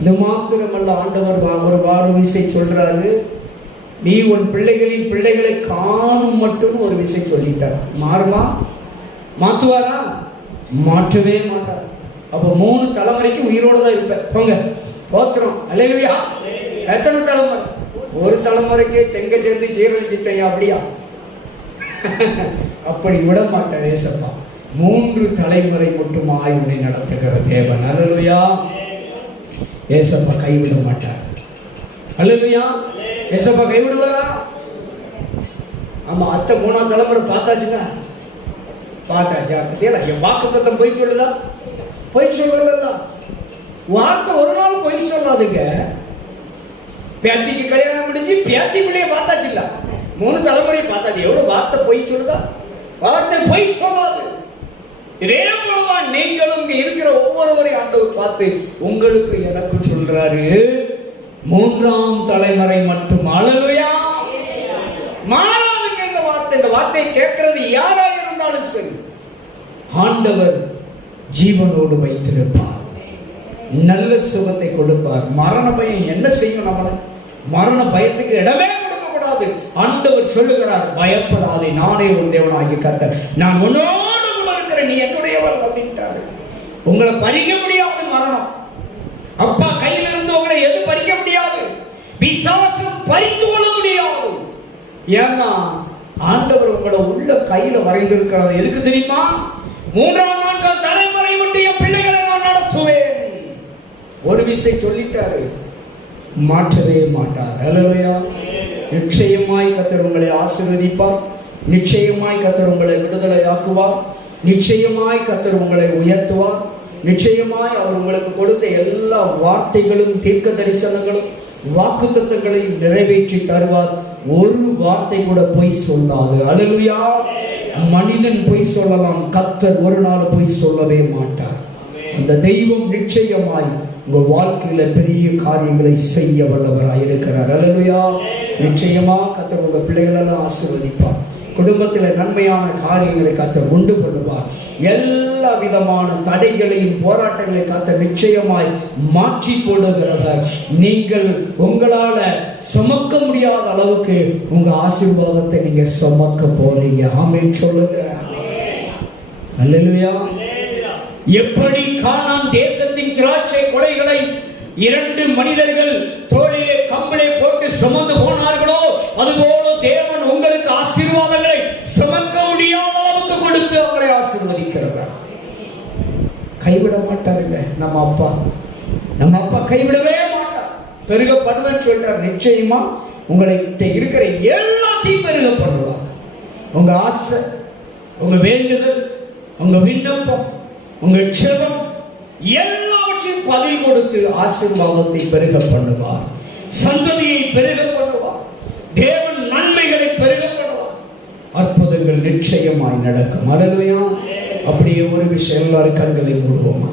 இது மாத்திரமல்ல, ஆண்டவர் ஒரு வார விசை சொல்றாரு, நீ உன் பிள்ளைகளின் பிள்ளைகளை காணும் மட்டும் ஒரு விசை சொல்லிட்டார். மாறுமா? மாத்துவாரா? மாற்றவே மாட்டார். அப்ப 3 தலைமுறைக்கு உயிரோட தான் இருப்பேன். போங்க, போத்துறோம். அல்லேலூயா. எத்தனை தலைமுறை? ஒரு தலைமுறைக்கே செங்க சேர்ந்து சீரழிச்சிட்டேன். அப்படியா? அப்படி விட மாட்டார் ஏசப்பா. 3 தலைமுறை மட்டும் ஆய்வுனை நடத்துகிற தேவன். அல்லேலூயா. ஏசப்பா கைவிட மாட்டார். அல்லேலூயா. ஏசப்பா கைவிடுவாரா? ஆமா, அத்தை 3ஆம் தலைமுறை பார்த்தாச்சுங்க. பார்த்தாச்சா? என் வாக்குத்தத்தம் பொய் சொல்லுதா? பொய் சொல்லல. வார்த்தை ஒரு நாள் பொய் சொல்லாதுங்க. பேத்திக்கு கல்யாணம் முடிஞ்சு பேத்தி பிள்ளைய பார்த்தாச்சு இல்ல, 3 தலைமுறை பார்த்தாச்சு. எவ்வளவு வார்த்தை பொய் சொல்லுதா? வார்த்தை பொய் சொல்லாது. இதே போலதான் நீங்களும் இங்க இருக்கிற ஒவ்வொருவரையும் ஆண்டவர் பார்த்து உங்களுக்கு எனக்கு சொல்றாரு, 3ஆம் தலைமுறை மட்டும். அல்லேலூயா. மாறாதுங்க இந்த வார்த்தை. இந்த வார்த்தையை கேட்கிறது யாராக இருந்தாலும் சரி, ஆண்டவர் ஜீவனோடு வைத்திருப்பார், நல்ல சுகத்தை கொடுப்பார். மரண பயம் என்ன செய்யும்? நம்மளை மரண பயத்துக்கு இடமே கொடுக்க கூடாது. ஆண்டவர் சொல்லுகிறார், பயப்படாதே, நானே உன் தேவனாகிய கர்த்தர், நான் உன்னோடு கூட இருக்கிறேன், நீ என்னுடையவள் அப்படின்ட்டாரு. உங்களை பறிக்க முடியாது மரணம். அப்பா கையில இருந்து உங்களை எது பறிக்க முடியாது, பிசாசம் பறித்து கொள்ள முடியாது. ஏன்னா ஆண்டவர் உங்களை உள்ள கையில வரைந்திருக்கிறார். எதுக்கு தெரியுமா? 3ஆம் 4ஆம் தலைமுறை மட்டும் என் பிள்ளைகளை நான் நடத்துவேன். ஒரு விசை சொல்லிட்டாரு, மாற்றவே மாட்டார். அல்லேலூயா. நிச்சயமாய் கர்த்தர் உங்களை ஆசீர்வதிப்பார். நிச்சயமாய் கர்த்தர் உங்களை விடுதலை ஆக்குவார். நிச்சயமாய் கர்த்தர் உங்களை உயர்த்துவார். நிச்சயமாய் அவர் உங்களுக்கு கொடுத்த எல்லா வார்த்தைகளும் தீர்க்க தரிசனங்களும் வாக்குத்தத்தங்களையும் நிறைவேற்றி தருவார். ஒரு வார்த்தை கூட பொய் சொல்லாது. அல்லேலூயா. மனிதன் பொய் சொல்லலாம், கர்த்தர் ஒரு நாள் பொய் சொல்லவே மாட்டார். அந்த தெய்வம் நிச்சயமாய் உங்க வாழ்க்கையில பெரிய காரியங்களை செய்ய வல்லவராய் இருக்கிறார். அல்லேலூயா. நிச்சயமா கர்த்தர் உங்க பிள்ளைகளெல்லாம் ஆசீர்வதிப்பார். குடும்பத்தில் நன்மையான காரியங்களை கர்த்தர் உண்டு பண்ணுவார். எல்லா விதமான தடைகளையும் போராட்டங்களை கர்த்தர் நிச்சயமாய் மாற்றி போடுகிறவர். நீங்கள் உங்களால சுமக்க முடியாத அளவுக்கு உங்க ஆசீர்வாதத்தை நீங்க சுமக்க போறீங்க. ஆமென் சொல்லுங்க. அல்லேலூயா. எப்படி கானான் தேசத்தின் திராட்சை கொலைகளை 2 மனிதர்கள் தோளிலே கம்பிளை போட்டு சுமந்து போனார்களோ, அதுபோல தேவன் உங்களுக்கு ஆசீர்வாதங்களை சுமக்க முடியாத அளவுக்கு கொடுத்து அவரை ஆசீர்வதிக்கிறார். கைவிட மாட்டாருங்க நம்ம அப்பா கைவிடவே மாட்டார். பெருக பண்ணுவேன்னு சொல்றார். நிச்சயமா உங்கள்கிட்ட இருக்கிற எல்லாத்தையும் பெருக பண்ணுவார். உங்க ஆசை, உங்க வேண்டுதல், உங்க விண்ணப்பம், உங்கள் செபம் எல்லாவற்றையும் பதில் கொடுத்து ஆசீர்வாதத்தை பெருக பண்ணுவார். சந்ததியை பெருக பண்ணுவார். தேவன் நன்மைகளை பெருக பண்ணுவார். அற்புதங்கள் நிச்சயமாய் நடக்கும். அல்லேலூயா. அப்படியே ஒரு விஷயம், எல்லாரும் கண்களை மூடுவோமா?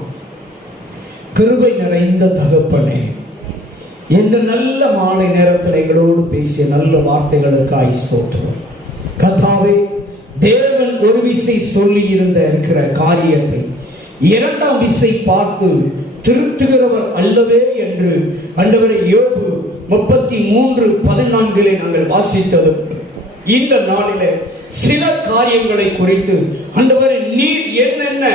கிருபை நிறைந்த தகப்பனே, இந்த நல்ல மாலை நேரத்தில் எங்களோடு பேசிய நல்ல வார்த்தைகளுக்காய் ஸ்தோத்திரம். கர்த்தாவே, தேவன் ஒரு விசை சொல்லி இருக்கிற காரியத்தை 2ஆம் விசை பார்த்து திருத்துகிறவர் அல்லவே என்று ஆண்டவரே யோபு 33:14 நாங்கள் வாசித்தது. இந்த நாளிலே சில காரியங்களை குறித்து ஆண்டவரே நீர் என்னென்ன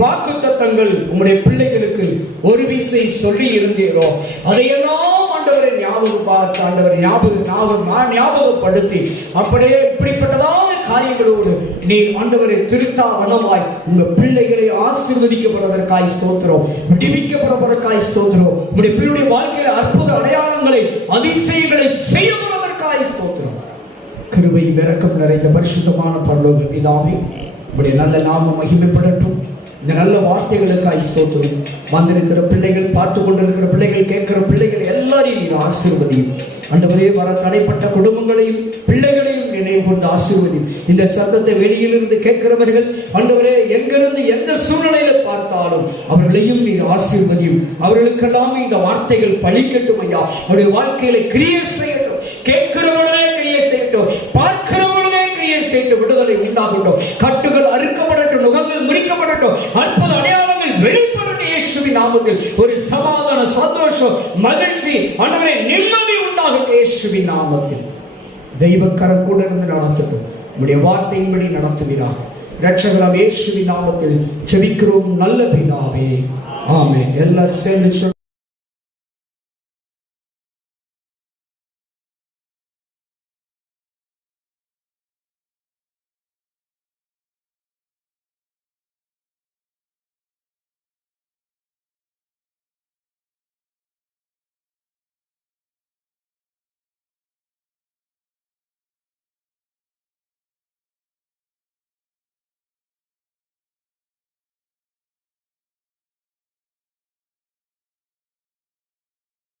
வாக்குத்தத்தங்கள் உம்முடைய பிள்ளைகளுக்கு ஒரு விசை சொல்லி இருந்தீரோ அதையெல்லாம் ஆண்டவரை ஞாபகப்படுத்தி அப்படியே இப்படிப்பட்டதான காரியங்களோடு நீர் ஆண்டவரை திருத்தாவனமாய் உங்க பிள்ளைகளை ஆசீர்வதிக்கப்படுவதற்காய் ஸ்தோத்திரம், விடுவிக்கப்படுவதற்காய் ஸ்தோத்திரம், உங்களுடைய பிள்ளையுடைய வாழ்க்கையில அற்புத அடையாளங்களை அதிசயங்களை செய்யப்படுவதற்காய் ஸ்தோத்திரம். கிருபை இரக்கம் நிறைந்த பரிசுத்தமான பரலோக பிதாவே, உங்களுடைய நல்ல நாமம் மகிமைப்படட்டும். இந்த நல்ல வார்த்தைகளுக்காய் ஸ்தோத்திரம். வந்திருக்கிற பிள்ளைகள், பார்த்து கொண்டிருக்கிற பிள்ளைகள், கேட்கிற பிள்ளைகள் எல்லாரையும் நீர் ஆசீர்வதியும். ஆண்டவரே, வர தடைப்பட்ட குடும்பங்களையும் பிள்ளைகளையும் என்னை இப்பொழுது ஆசீர்வதி. இந்த சத்தத்தை வெளியிலிருந்து கேட்கிறவர்கள் ஆண்டவரே எங்கிருந்து எந்த சூழ்நிலையில பார்த்தாலும் அவர்களையும் நீர் ஆசீர்வதியும். அவர்களுக்கெல்லாம் இந்த வார்த்தைகள் பலிக்கட்டும் ஐயா. அவருடைய வாழ்க்கையில கிரியை செய்யட்டும். கேட்கிறவர்களே கிரியை செய்யட்டும். பார்க்கிறவர்களே கிரியை செய்யட்டும். விடுதலை உண்டாகட்டும். கட்டுகள் அறுக்கப்படட்டும். நுகங்கள் முடிக்கப்படட்டும். அற்புத அடையாளங்கள் வெளிப்படட்டும். இயேசுவின் நாமத்தில் ஒரு சமாதான, சந்தோஷம், மகிழ்ச்சி, ஆண்டவரே நிம்மதி உண்டாகட்டும். இயேசுவின் நாமத்தில் தெய்வக்கரம் கூட இருந்து நடத்தட்டும். நம்முடைய வார்த்தையின்படி நடத்துவீராக. இரட்சகராம் இயேசுவின் நாமத்தில் ஜெபிக்கிறோம் நல்ல பிதாவே. ஆமென். எல்லாரும் சேர்ந்து